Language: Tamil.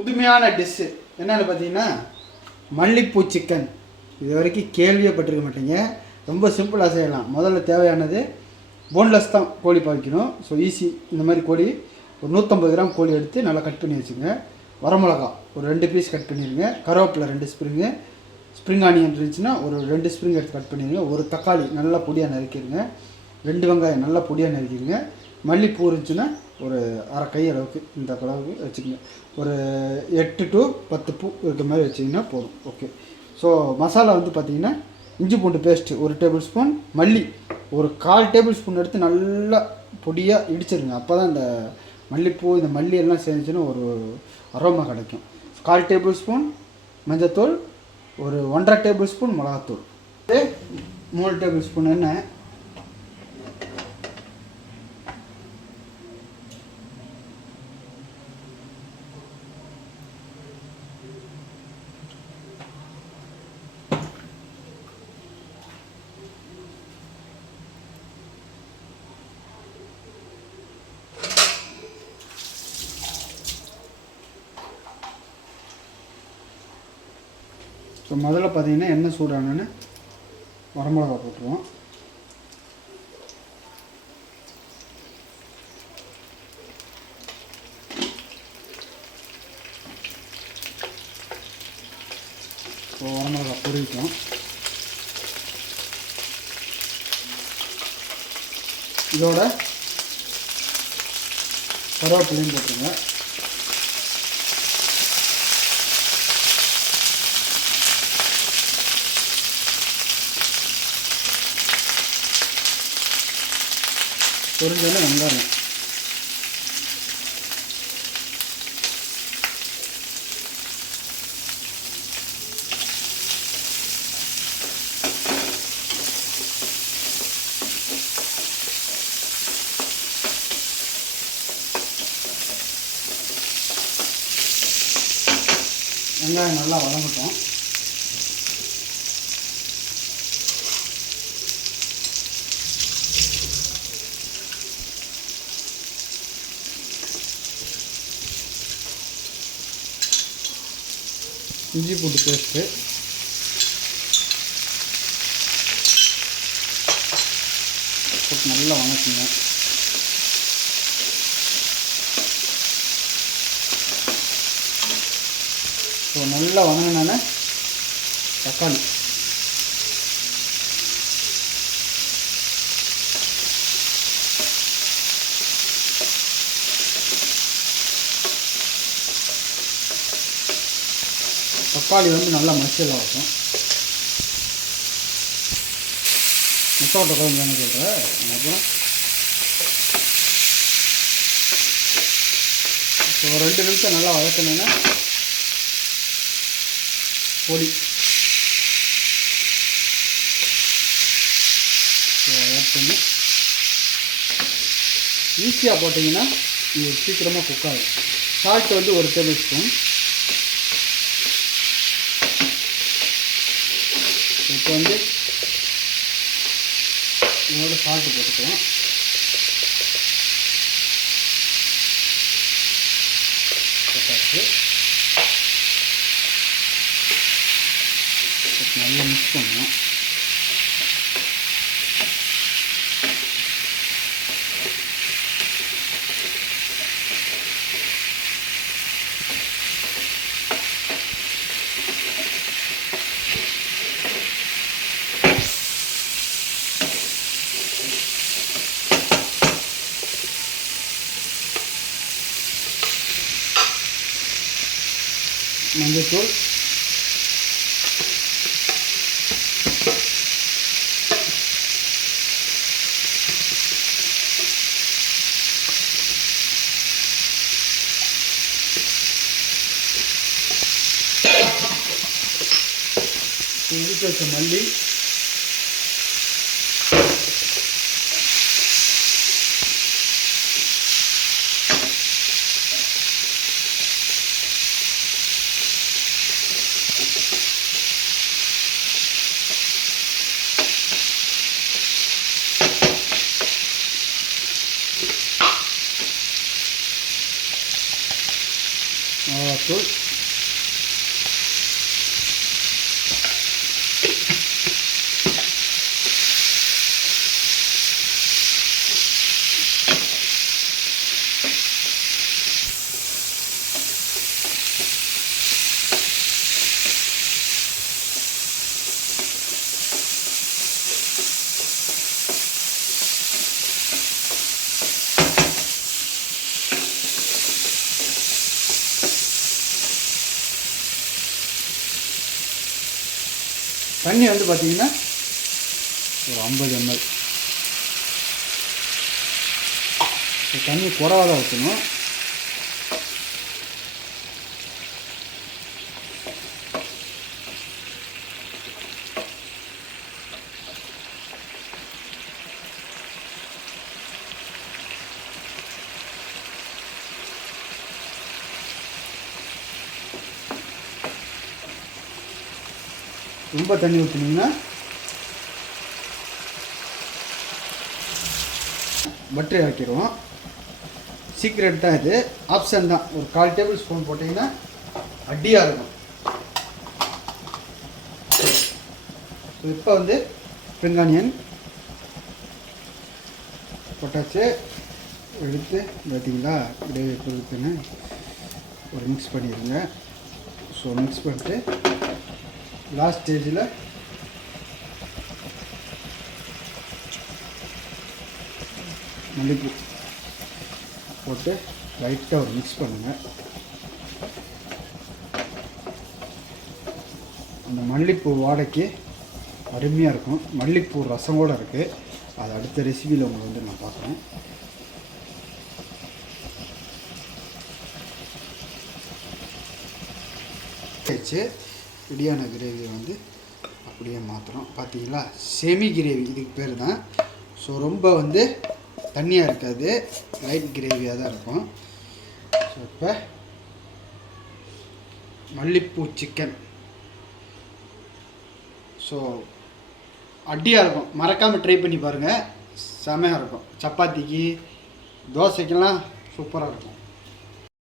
புதுமையான டிஷ்ஷு என்னென்னு பார்த்தீங்கன்னா மல்லிப்பூ சிக்கன். இது வரைக்கும் கேள்வியே பட்டிருக்க மாட்டீங்க. ரொம்ப சிம்பிளாக செய்யலாம். முதல்ல தேவையானது போன்லெஸ் தான் கோழி பாய்க்கணும். So easy. இந்த மாதிரி கோழி ஒரு 150 கிராம் கோழி எடுத்து நல்லா கட் பண்ணி வச்சுங்க. வரமிளகா ஒரு 2 பீஸ் கட் பண்ணிடுங்க. கருவேப்பிலை 2 ஸ்ப்ரிங்கு, ஸ்ப்ரிங் ஆனியன் இருந்துச்சுன்னா ஒரு 2 ஸ்ப்ரிங் எடுத்து கட் பண்ணிடுங்க. ஒரு தக்காளி நல்லா பொடியாக நறுக்கிடுங்க. 2 வெங்காயம் நல்லா பொடியாக நறுக்கிடுங்க. மல்லிப்பூ இருந்துச்சுன்னா ஒரு அரை கை அளவுக்கு இந்த அளவுக்கு வச்சுக்கோங்க. ஒரு 8 to 10 பூ இருக்கிற மாதிரி வச்சிங்கன்னா போதும். ஓகே. ஸோ மசாலா வந்து பார்த்திங்கன்னா இஞ்சி பூண்டு பேஸ்ட்டு 1 டேபிள் ஸ்பூன், மல்லி ஒரு 1/4 டேபிள் ஸ்பூன் எடுத்து நல்லா பொடியாக இடிச்சிருங்க. அப்போ தான் இந்த மல்லிப்பூ இந்த மல்லி எல்லாம் சேர்ந்துச்சுன்னா ஒரு அரோமா கிடைக்கும். 1/4 டேபிள் ஸ்பூன் மஞ்சத்தூள், ஒரு 1.5 டேபிள் ஸ்பூன் மிளகாத்தூள், 3 டேபிள் ஸ்பூன் எண்ணெய், ஸோ முதல்ல பார்த்தீங்கன்னா எண்ணெய் சூடானோன்னு வரமிளகா போட்டுருவோம். ஸோ வரமிளகா பொரிக்கும். இதோட கருவேப்பிலையும் போட்டுருங்க. பொரிஞ்சோன்னா வெங்காயம், வெங்காயம் நல்லா வதங்கட்டும். இஞ்சி பூண்டு பேஸ்ட்டு, போட்டு நல்லா வதக்குங்க. ஸோ நல்லா வதங்கினானே தக்காளி, தக்காளி வந்து நல்லா மசியல் ஆகும். முட்டை குழம்புன்னு சொல்கிறேன். அப்புறம் ஸோ 2 நிமிஷம் நல்லா வதக்கணுன்னா பொடி ஸோ ஆட் பண்ணி ஈஸியாக போட்டிங்கன்னா இது சீக்கிரமாக குக் ஆகும். சால்ட் வந்து 1 டேபிள் ஸ்பூன். இப்போ வந்து இதோட சால்ட்டு போட்டுக்கலாம். போட்டாச்சு. நல்லா மிக்ஸ் பண்ணணும். மஞ்சத்தூள், இடிச்சு வச்ச மல்லி, மிளகாத்தூள், தண்ணி வந்து பார்த்திங்கன்னா ஒரு 50 ml. தண்ணி குறைவாக தான் ஊற்றணும். ரொம்ப தண்ணி ஊற்றினீங்கன்னா பட்டரை ஆக்கிடுவோம். சீக்ரெட் தான் இது, ஆப்ஷன் தான். ஒரு 1/4 டேபிள் ஸ்பூன் போட்டிங்கன்னா அடியாக இருக்கும். இப்போ வந்து பெங்கானியன் போட்டாச்சு. எடுத்து பார்த்தீங்களா கிரேவி கொடுத்துன்னு ஒரு மிக்ஸ் பண்ணிடுங்க. ஸோ மிக்ஸ் பண்ணிட்டு லாஸ்ட் ஸ்டேஜில் மல்லிப்பூ போட்டு லைட்டாக ஒரு மிக்ஸ் பண்ணுங்கள். அந்த மல்லிப்பூ வாடைக்கு அருமையாக இருக்கும். மல்லிப்பூ ரசம் கூட இருக்குது. அது அடுத்த ரெசிபியில் உங்களுக்கு வந்து நான் பார்க்குறேன். வச்சு ரெடியான கிரேவியை வந்து அப்படியே மாற்றுறோம். பார்த்தீங்களா, செமி கிரேவி இதுக்கு பேர் தான். ஸோ ரொம்ப வந்து தண்ணியாக இருக்காது, லைட் கிரேவியாக தான் இருக்கும். ஸோ இப்போ மல்லிப்பூ சிக்கன் ஸோ அடியாக இருக்கும். மறக்காமல் ட்ரை பண்ணி பாருங்கள், செமையாக இருக்கும். சப்பாத்திக்கு தோசைக்கெல்லாம் சூப்பராக இருக்கும்.